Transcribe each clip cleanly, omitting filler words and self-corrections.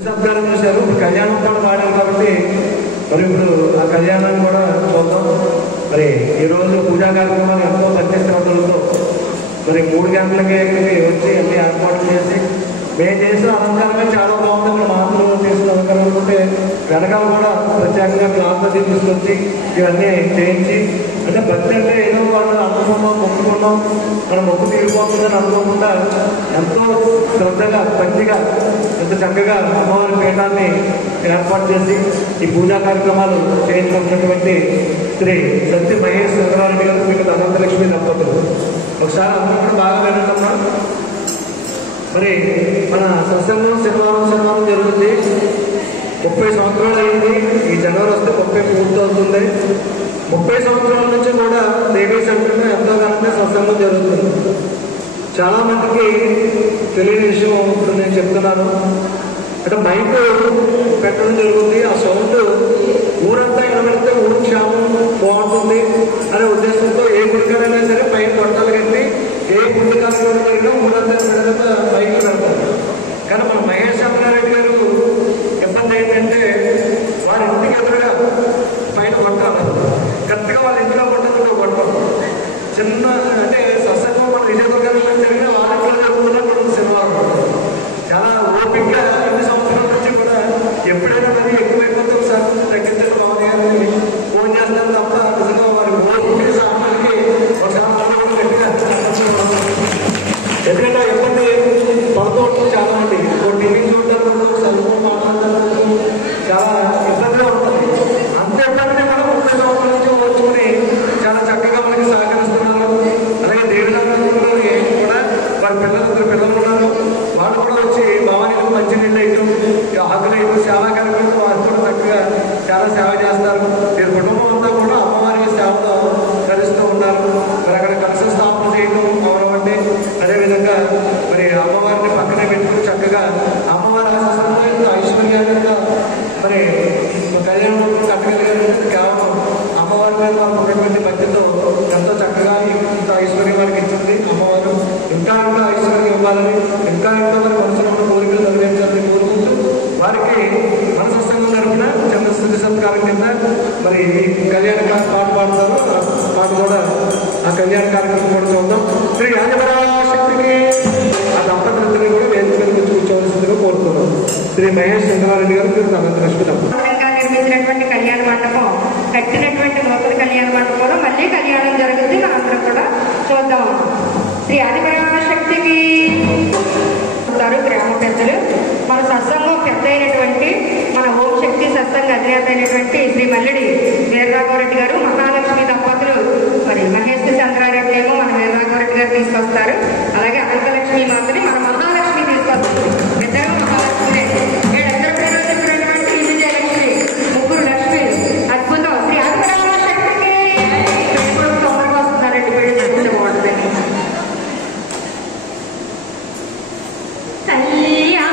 సత్కారం చేశారు. ఇప్పుడు కళ్యాణం కూడా పాడారు కాబట్టి మరి ఇప్పుడు ఆ కళ్యాణాన్ని కూడా చూద్దాం. మరి ఈరోజు పూజా కార్యక్రమాలు ఎంతో ప్రత్యేకతలతో మరి 3 గంటలకి వచ్చి అన్ని ఏర్పాట్లు చేసి మేము చేసిన అలంకారమే చాలా బాగుంది. ఇక్కడ మాటలు చేసిన అలంకారం ఉంటే వెనకాల కూడా ప్రత్యేకంగా క్లాత్ తీసుకొచ్చి ఇవన్నీ చేయించి అంటే భక్తి అంటే ఏదో వాళ్ళు అనుకున్నాం మొక్కుకున్నాం మన మొక్కు తీరిపోతుందని అనుకోకుండా ఎంతో శ్రద్ధగా భక్తిగా ఎంత చక్కగా అమ్మవారి పీఠాన్ని ఏర్పాటు చేసి ఈ పూజా కార్యక్రమాలు చేయించుకుంటున్నటువంటి శ్రీ సత్య మహేష్ చంద్రారెడ్డి గారు మీకు అనంతలక్ష్మి దంపతులు. ఒకసారి అందరూ కూడా బాగా వినటమ్మా. మరి మన సత్సంగం శనివారం జరుగుతుంది. 30 సంవత్సరాలు అయింది. ఈ జనవరి వస్తే 30 పూర్తవుతుంది. 30 సంవత్సరాల నుంచి కూడా దేవీ సెంటర్లో ఎంతో ఘనంగా సత్సంగం జరుగుతుంది. చాలా మందికి తెలియని విషయం ఇప్పుడు నేను చెప్తున్నాను. అంటే మైక్ పెట్టడం జరుగుతుంది. ఆ సౌండ్ ఊరంతా వినబడితే ఊరు క్షేమం బాగుంటుంది అనే ఉద్దేశంతో ఏ గుడికారైనా సరే పైన గొట్టాలు కట్టి ఏ గుడి కార్యక్రమం ఊరంతా వినడంతో మైక్ పెడతారు. కానీ మన మహేష్ చంద్రారెడ్డి గారు ఇబ్బంది ఏంటంటే వారి ఇంటికి ఎదురుగా పైన కొట్టాలి. కరెక్ట్గా వాళ్ళ ఇంట్లో కొట్టకుండా కొట్టడం చిన్న అంటే సత్సంగం మన విజయదుర్గంలో జరిగిన వాళ్ళ ఇంట్లో జరుగుతున్నప్పుడు శనివారం చాలా ఓపికగా 2 సంవత్సరాల నుంచి కూడా ఎప్పుడైనా మరి ఎక్కువైపోతే ఒకసారి తగ్గించడం బాగుంది ఫోన్ చేస్తాను తప్ప నిజంగా వారి ఓపిక సామాన్కి ఒకసారి గట్టిగా ఎందుకంటే ఇబ్బంది పడుతూ ఉంటుంది చాలా మంది. టీవీ చూడటం సెల్ ఫోన్ మాట్లాడటం చాలా ఇబ్బందిగా ఉంటుంది. అంత ఇబ్బంది కూడా 30 సంవత్సరాల నుంచి ఓర్చుకుని చాలా చక్కగా మనకి సహకరిస్తున్నారు. అలాగే దేవిలందరూ కూడా వారి పిల్లలు ఉన్నారు. వాళ్ళు కూడా వచ్చి భవానికి మంచి నీళ్ళు వేయటం ఆకులు వేయటం సేవా కార్యక్రమం వారు కూడా చక్కగా చాలా సేవ చేస్తారు. వీరి కుటుంబం అంతా కూడా అమ్మవారి సేవలో కలుస్తూ ఉన్నారు. మరి అక్కడ కలశ స్థాపన చేయడం అవరవండి. అదేవిధంగా మరి అమ్మవారిని పక్కనే పెట్టుకుని చక్కగా అమ్మవారి ఆశీస్సులతో ఐశ్వర్యంగా మరి కళ్యాణం కట్టగలిగారు. కేవలం అమ్మవారి మీద వారు ఉన్నటువంటి భక్తితో ఎంతో చక్కగా ఇంత ఐశ్వర్యం వారికి ఇచ్చింది అమ్మవారు. ఇంకా ఐశ్వర్యం ఇవ్వాలని ఇంకా వారి మనసులో కోరికలు నెరవేర్చాలని కోరుకుంటూ వారికి మన సత్సంగం తరఫున చిన్న స్థుతి సత్కారం కింద మరి ఈ కళ్యాణ పాట పాడతారు. ఆ పాట కూడా ఆ కళ్యాణ కార్యక్రమం కూడా చూద్దాం. శ్రీ ఆదిపరాశక్తికి ఆ దంపతులందరినీ కూడా వేదిక మీద కూర్చోవలసిందిగా కోరుతున్నాం. శ్రీ మహేష్ చంద్రారెడ్డి గారు మీరు అనంతలక్ష్మి నిర్మించినటువంటి కళ్యాణ మండపం కట్టినటువంటి నూతన కళ్యాణ మండపంలో మళ్ళీ కళ్యాణం జరుగుతుంది. మనందరం కూడా చూద్దాం. శ్రీ ఆదిపరాశక్తికి గ్రామ పెద్దలు మన సత్సంగం పెద్ద అయినటువంటి మన ఓం శక్తి సత్సంగ అధినేత అయినటువంటి శ్రీ మల్లిడి వీరరాఘవరెడ్డి గారు మహాలక్ష్మి దంపతులు మరి మహేష్ చంద్రారెడ్డి ఏమో మన వీరరాఘవరెడ్డి గారు తీసుకొస్తారు. అలాగే అనంతలక్ష్మి మాత్రమే మన మహాలక్ష్మి తీసుకొస్తారు. ఇద్దరు మహాలక్ష్మి వీళ్ళందరూ పేరు చెప్పినటువంటి ఈ విజయలక్ష్మి ముగ్గురు లక్ష్మి అద్భుతం. శ్రీ ఆదిపరాశక్తికి ఎప్పుడు తొందరగా వస్తున్నారండి. వీళ్ళు చెప్తే బాగుంటుందండి. కళ్యాణ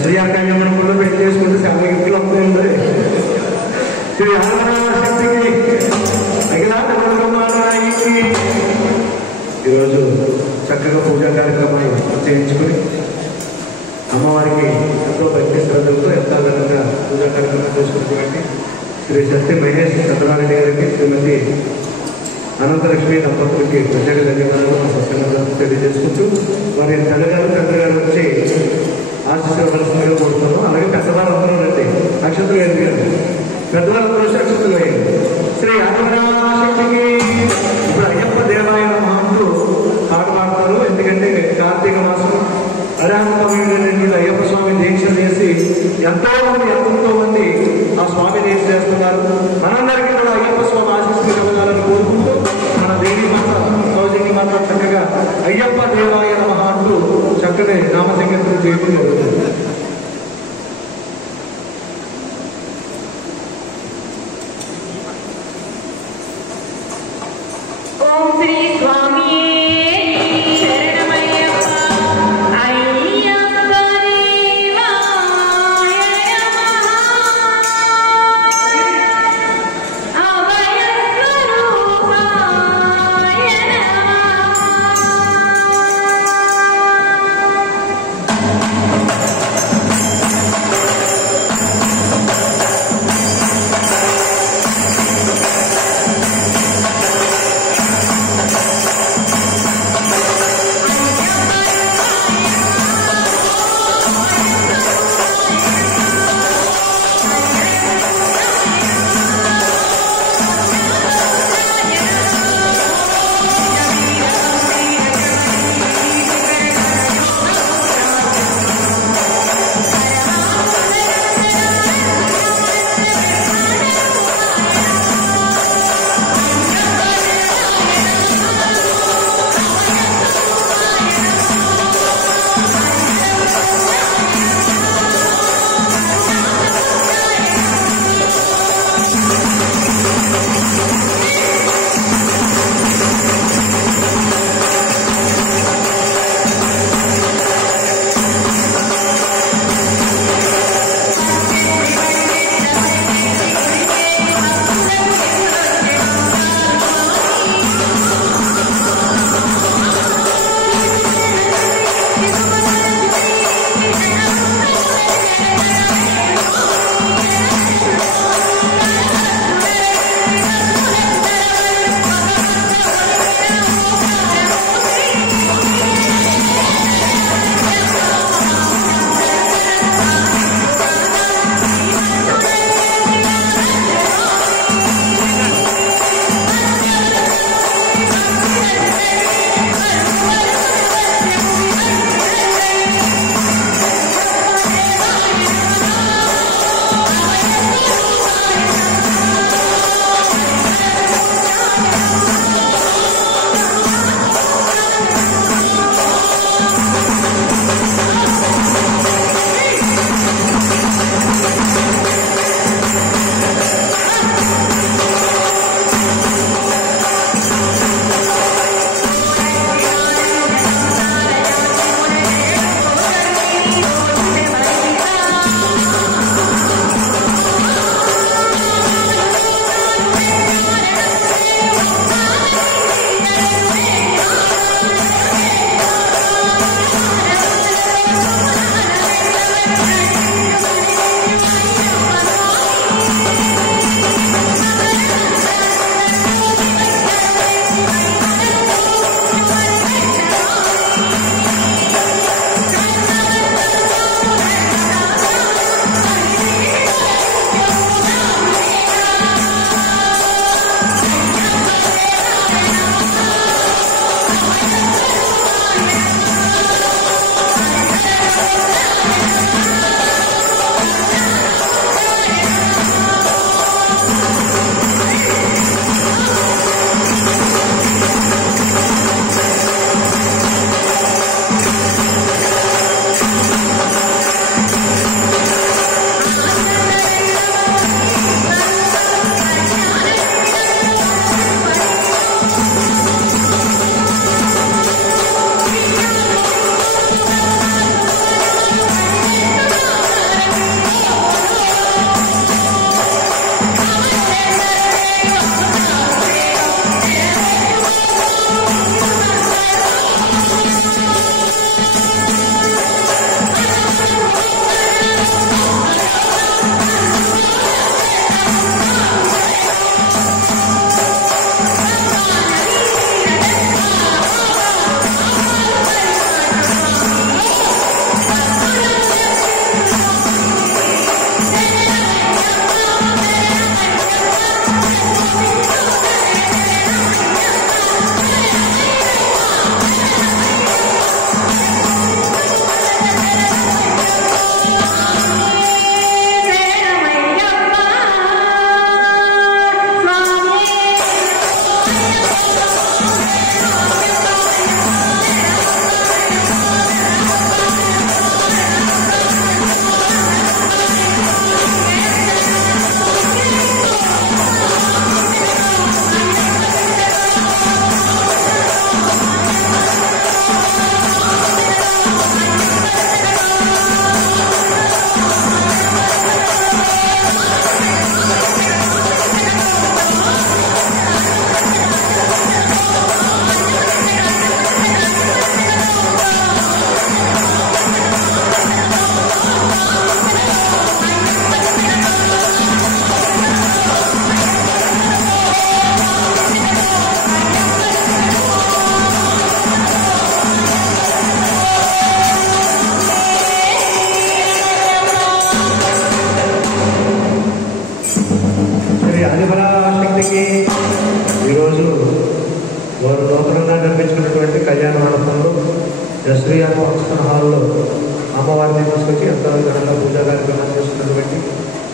శ్రీయార్ కళ్యాణంలో పెట్టి చేసుకుంటే చాలా ఇంట్లో ఉంది. శ్రీ ఆనందశక్తికి అఖిలాండకి ఈరోజు చక్కగా పూజా కార్యక్రమాలు చేయించుకుని అమ్మవారికి ఎంతో భక్తి శ్రద్ధలతో ఎంతో ఘనంగా పూజా కార్యక్రమం చేసుకున్నటువంటి శ్రీ సత్య మహేష్ చంద్రారెడ్డి గారికి, శ్రీమతి అనంతలక్ష్మి దంపతులకి ప్రత్యేక ధన్యవాదాలు సత్యంగా తెలియజేసుకుంటూ వారి తల్లిగారు తండ్రిగారు వచ్చి ఆశీర్వదలుగా కోరుతున్నాం. అలాగే పెద్దవారు అందరూ రండి, అక్షతులు వేరు పెద్దవాళ్ళందరూ వచ్చి అక్షతులు వేయండి. శ్రీ ఆనందశక్తికి ఇప్పుడు అయ్యప్ప దేవాలయం అంటూ పాట పాడతారు. ఎందుకంటే కార్తీక మాసం అరాహంతో అయ్యప్ప స్వామి దీక్ష చేసి ఎంతో మంది ఆ స్వామి దీక్ష చేస్తున్నారు. మనందరికీ కూడా అయ్యప్ప స్వామి ఆశీస్సులు ఇవ్వాలని కోరుకుంటూ మన దేవి మాత సౌజన్య మాత చక్కగా అయ్యప్ప దేవాలయ నమః అంటూ చక్కగా నామసంకీర్తన చేయడం జరుగుతుంది.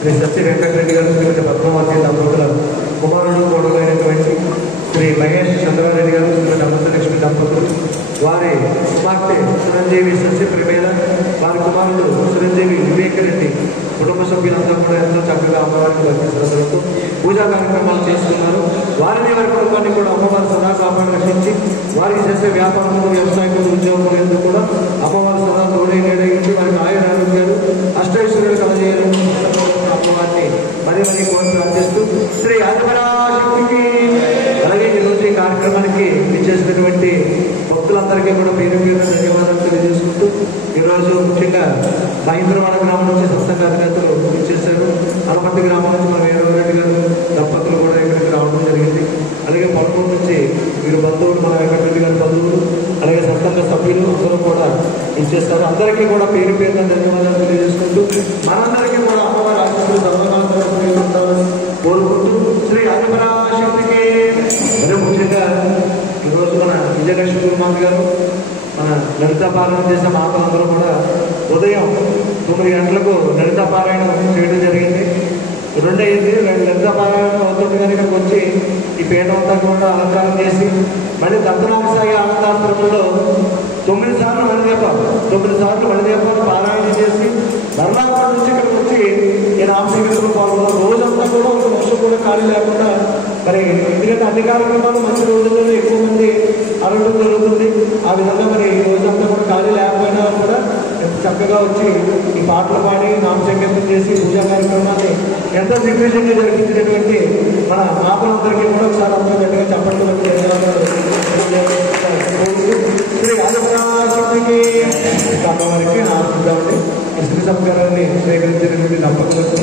శ్రీ సత్య వెంకటరెడ్డి గారు శ్రీమతి పద్మావతి దంపతుల కుమారుడు కొడుకైనటువంటి శ్రీ మహేష్ చంద్రారెడ్డి గారు శ్రీమతి అమృతలక్ష్మి దంపతులు, వారి కుమార్తె చిరంజీవి సత్య ప్రేమేల, వారి కుమారుడు చిరంజీవి వివేకరెడ్డి, కుటుంబ సభ్యులంతా కూడా ఎంతో చక్కగా అమ్మవారికి భక్తి శ్రద్ధలతో పూజా కార్యక్రమాలు చేస్తున్నారు. వారిని వారి కుటుంబాన్ని కూడా అమ్మవారు సదా కాపాడు రక్షించి వారికి చేసే వ్యాపారములు, వ్యవసాయములు, ఉద్యోగములు ఎందుకు కూడా అమ్మవారు సదా తోడే నేడగించి వారికి ఆయుర ఆరోగ్యాలు, అష్టైశ్వర్యాలు కలజేయాలని అమ్మవారిని మరి మరి కోరి ప్రార్థిస్తూ శ్రీ ఆదిపరాశక్తికి. అలాగే ఈరోజు ఈ కార్యక్రమానికి ఇచ్చేసినటువంటి భక్తులందరికీ కూడా పేరు పేరు ధన్యవాదాలు తెలియజేసుకుంటూ, ఈరోజు ముఖ్యంగా మహేంద్రవాడ గ్రామం నుంచి సత్సంగ అధినేతలు ఇచ్చేశారు. అనపర్తి గ్రామం నుంచి మన వీరరెడ్డి గారు దంపతులు కూడా ఇక్కడికి రావడం జరిగింది. అలాగే పొలమూరు నుంచి వీరు బంధువులు, మన వెంకటరెడ్డి గారి బంధువులు, అలాగే సత్సంగ సభ్యులు అందరూ కూడా ఇచ్చేస్తారు. అందరికీ కూడా పేరు పేరున ధన్యవాదాలు తెలియజేసుకుంటూ మనందరికీ కూడా అమ్మవారి ఆశీస్సులు ధన్యవాదాలు కోరుకుంటూ శ్రీ ఆదిపరాశక్తికి. మరి ముఖ్యంగా ఈరోజు మన విజయలక్ష్మి గురుమాత గారు మన లలితాపారాయణ చేసే మాతలందరూ కూడా ఉదయం 9 గంటలకు లలితాపారాయణం చేయడం జరిగింది. 2 అయింది. లలితాపారాయణం అవుతుంది కానీ ఇక్కడికి వచ్చి ఈ పీఠం అంతా కూడా అలంకారం చేసి మళ్ళీ దత్తనాగసాయి ఆనందాశ్రమంలో 9 సార్లు మణిదీపాలు పారాయణ చేసి మరణాల నుంచి ఇక్కడికి వచ్చి ఈ నామసంగీతంలో పాల్గొన్నారు. రోజంతా కూడా ఒక నిమిషం కూడా ఖాళీ లేకుండా మరి ఎందుకంటే అన్ని కార్యక్రమాలు మంచి రోజుల్లోనే ఎక్కువ మంది అరవడం జరుగుతుంది. ఆ విధంగా మరి ఈ రోజంతా కూడా ఖాళీ లేకపోయినా కూడా చక్కగా వచ్చి ఈ పాటలు పాడి నామసంగీతం చేసి పూజా కార్యక్రమాన్ని ఎంతో దిగ్విజయంగా జరిపించినటువంటి మన మాతలందరికీ కూడా ఒకసారి అందరూ గట్టిగా చెప్పండి. శ్రీ ఆదిపరాశక్తికి అమ్మవారికి ఆనందండి శ్రీ సంస్కారాన్ని స్వీకరించినటువంటి దంపతులకు